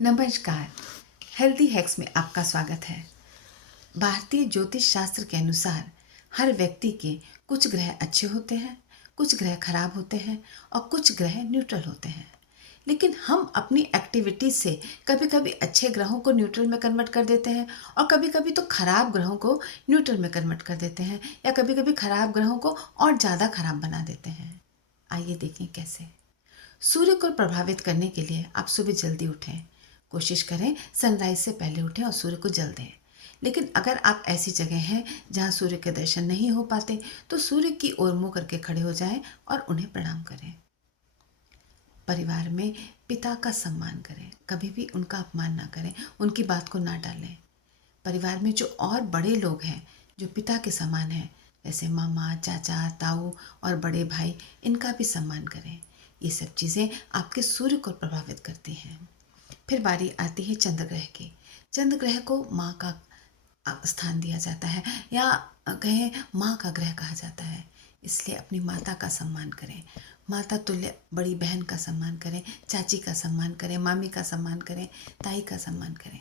नमस्कार। Healthy hacks में आपका स्वागत है। भारतीय ज्योतिष शास्त्र के अनुसार हर व्यक्ति के कुछ ग्रह अच्छे होते हैं, कुछ ग्रह खराब होते हैं और कुछ ग्रह न्यूट्रल होते हैं। लेकिन हम अपनी एक्टिविटीज से कभी कभी अच्छे ग्रहों को न्यूट्रल में कन्वर्ट कर देते हैं और कभी कभी तो खराब ग्रहों को न्यूट्रल में कन्वर्ट कर देते हैं, या कभी कभी खराब ग्रहों को और ज़्यादा खराब बना देते हैं। आइए देखें कैसे। सूर्य को प्रभावित करने के लिए आप सुबह जल्दी उठें। कोशिश करें सनराइज से पहले उठें और सूर्य को जल दें। लेकिन अगर आप ऐसी जगह हैं जहां सूर्य के दर्शन नहीं हो पाते, तो सूर्य की ओर मुंह करके खड़े हो जाएं और उन्हें प्रणाम करें। परिवार में पिता का सम्मान करें, कभी भी उनका अपमान ना करें, उनकी बात को ना टालें। परिवार में जो और बड़े लोग हैं जो पिता के समान हैं, जैसे मामा, चाचा, ताऊ और बड़े भाई, इनका भी सम्मान करें। ये सब चीज़ें आपके सूर्य को प्रभावित करती हैं। फिर बारी आती है चंद्र ग्रह की। चंद्र ग्रह को माँ का स्थान दिया जाता है, या कहें माँ का ग्रह कहा जाता है। इसलिए अपनी माता का सम्मान करें। माता तुल्य बड़ी बहन का सम्मान करें, चाची का सम्मान करें, मामी का सम्मान करें, ताई का सम्मान करें।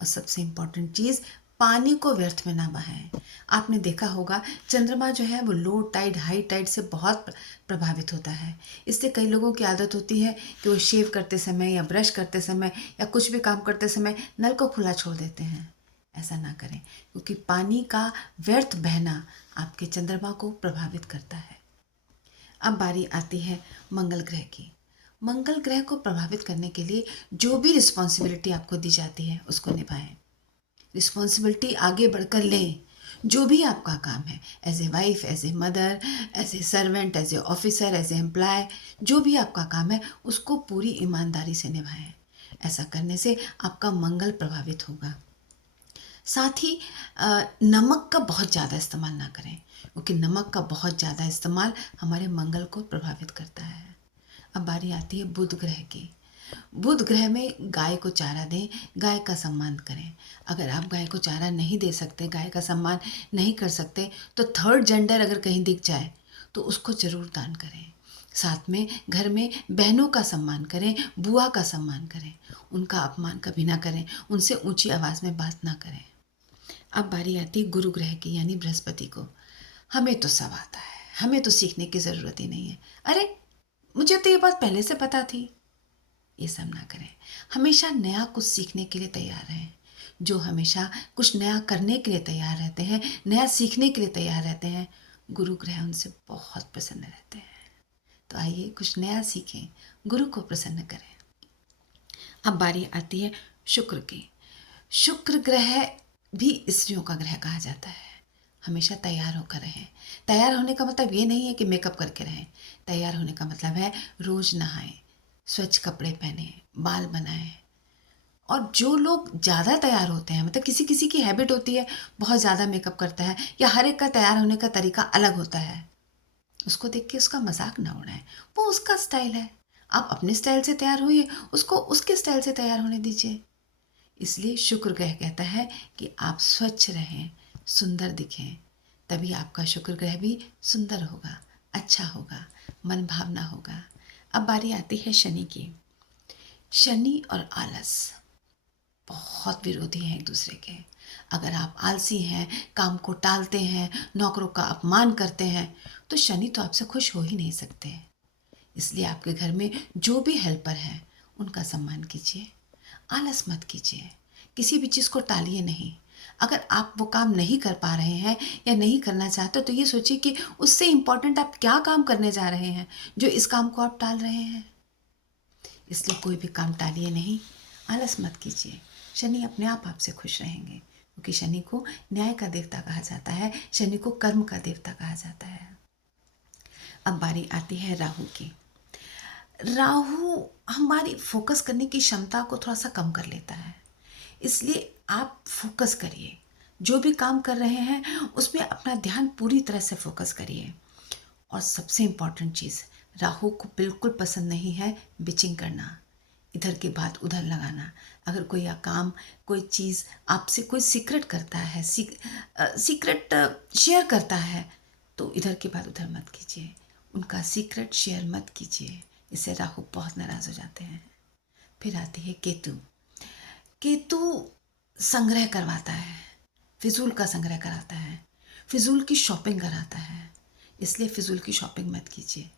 और सबसे इम्पॉर्टेंट चीज़, पानी को व्यर्थ में ना बहाएं। आपने देखा होगा चंद्रमा जो है वो लो टाइड हाई टाइड से बहुत प्रभावित होता है। इसलिए कई लोगों की आदत होती है कि वो शेव करते समय या ब्रश करते समय या कुछ भी काम करते समय नल को खुला छोड़ देते हैं। ऐसा ना करें, क्योंकि पानी का व्यर्थ बहना आपके चंद्रमा को प्रभावित करता है। अब बारी आती है मंगल ग्रह की। मंगल ग्रह को प्रभावित करने के लिए जो भी रिस्पॉन्सिबिलिटी आपको दी जाती है उसको निभाएं। रिस्पॉन्सिबिलिटी आगे बढ़कर लें। जो भी आपका काम है, as a wife, as a mother, as a servant, as a officer, as a employ, जो भी आपका काम है उसको पूरी ईमानदारी से निभाएं। ऐसा करने से आपका मंगल प्रभावित होगा। साथ ही नमक का बहुत ज़्यादा इस्तेमाल ना करें, क्योंकि नमक का बहुत ज़्यादा इस्तेमाल हमारे मंगल को प्रभावित करता है। अब बारी आती है बुध ग्रह की। बुध ग्रह में गाय को चारा दें, गाय का सम्मान करें। अगर आप गाय को चारा नहीं दे सकते, गाय का सम्मान नहीं कर सकते, तो थर्ड जेंडर अगर कहीं दिख जाए तो उसको ज़रूर दान करें। साथ में घर में बहनों का सम्मान करें, बुआ का सम्मान करें। उनका अपमान कभी ना करें, उनसे ऊंची आवाज़ में बात ना करें। अब बारी आती है गुरु ग्रह की, यानी बृहस्पति को। हमें तो सब आता है, हमें तो सीखने की ज़रूरत ही नहीं है। अरे, मुझे तो ये बात पहले से पता थी। ये सब ना करें। हमेशा नया कुछ सीखने के लिए तैयार रहें। जो हमेशा कुछ नया करने के लिए तैयार रहते हैं, नया सीखने के लिए तैयार रहते हैं, गुरु ग्रह उनसे बहुत प्रसन्न रहते हैं। तो आइए कुछ नया सीखें, गुरु को प्रसन्न करें। अब बारी आती है शुक्र की। शुक्र ग्रह भी स्त्रियों का ग्रह कहा जाता है। हमेशा तैयार होकर रहें। तैयार होने का मतलब ये नहीं है कि मेकअप करके रहें। तैयार होने का मतलब है रोज नहाएं, स्वच्छ कपड़े पहने, बाल बनाएं। और जो लोग ज़्यादा तैयार होते हैं, मतलब किसी किसी की हैबिट होती है बहुत ज़्यादा मेकअप करता है, या हर एक का तैयार होने का तरीका अलग होता है, उसको देख के उसका मजाक ना उड़ाएं। वो उसका स्टाइल है, आप अपने स्टाइल से तैयार होइए, उसको उसके स्टाइल से तैयार होने दीजिए। इसलिए शुक्र ग्रह कहता है कि आप स्वच्छ रहें, सुंदर दिखें, तभी आपका शुक्र ग्रह भी सुंदर होगा, अच्छा होगा, मन भावना होगा। अब बारी आती है शनि की। शनि और आलस बहुत विरोधी हैं एक दूसरे के। अगर आप आलसी हैं, काम को टालते हैं, नौकरों का अपमान करते हैं, तो शनि तो आपसे खुश हो ही नहीं सकते। इसलिए आपके घर में जो भी हेल्पर हैं उनका सम्मान कीजिए, आलस मत कीजिए, किसी भी चीज़ को टालिए नहीं। अगर आप वो काम नहीं कर पा रहे हैं या नहीं करना चाहते, तो ये सोचिए कि उससे इम्पोर्टेंट आप क्या काम करने जा रहे हैं जो इस काम को आप टाल रहे हैं। इसलिए कोई भी काम टालिए नहीं, आलस मत कीजिए। शनि अपने आप आपसे खुश रहेंगे, क्योंकि शनि को न्याय का देवता कहा जाता है, शनि को कर्म का देवता कहा जाता है। अब बारी आती है राहु की। राहु हमारी फोकस करने की क्षमता को थोड़ा सा कम कर लेता है। इसलिए आप फोकस करिए, जो भी काम कर रहे हैं उसमें अपना ध्यान पूरी तरह से फोकस करिए। और सबसे इम्पॉर्टेंट चीज़, राहु को बिल्कुल पसंद नहीं है बिचिंग करना, इधर की बात उधर लगाना। अगर कोई काम, कोई चीज़ आपसे कोई सीक्रेट करता है, सीक्रेट शेयर करता है, तो इधर की बात उधर मत कीजिए, उनका सीक्रेट शेयर मत कीजिए। इससे राहु बहुत नाराज़ हो जाते हैं। फिर आती है केतु। केतु संग्रह करवाता है, फिजूल का संग्रह कराता है, फिजूल की शॉपिंग कराता है। इसलिए फिजूल की शॉपिंग मत कीजिए।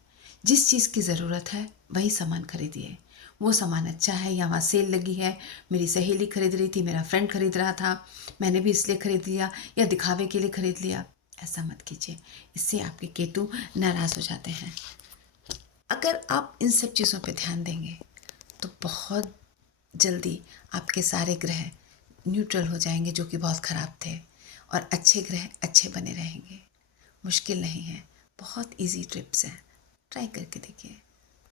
जिस चीज़ की ज़रूरत है वही सामान खरीदिए। वो सामान अच्छा है या वहाँ सेल लगी है, मेरी सहेली खरीद रही थी, मेरा फ्रेंड खरीद रहा था, मैंने भी इसलिए खरीद लिया या दिखावे के लिए खरीद लिया, ऐसा मत कीजिए। इससे आपके केतु नाराज़ हो जाते हैं। अगर आप इन सब चीज़ों पे ध्यान देंगे तो बहुत जल्दी आपके सारे ग्रह न्यूट्रल हो जाएंगे, जो कि बहुत ख़राब थे, और अच्छे ग्रह अच्छे बने रहेंगे। मुश्किल नहीं है, बहुत इजी टिप्स हैं, ट्राई करके देखिए।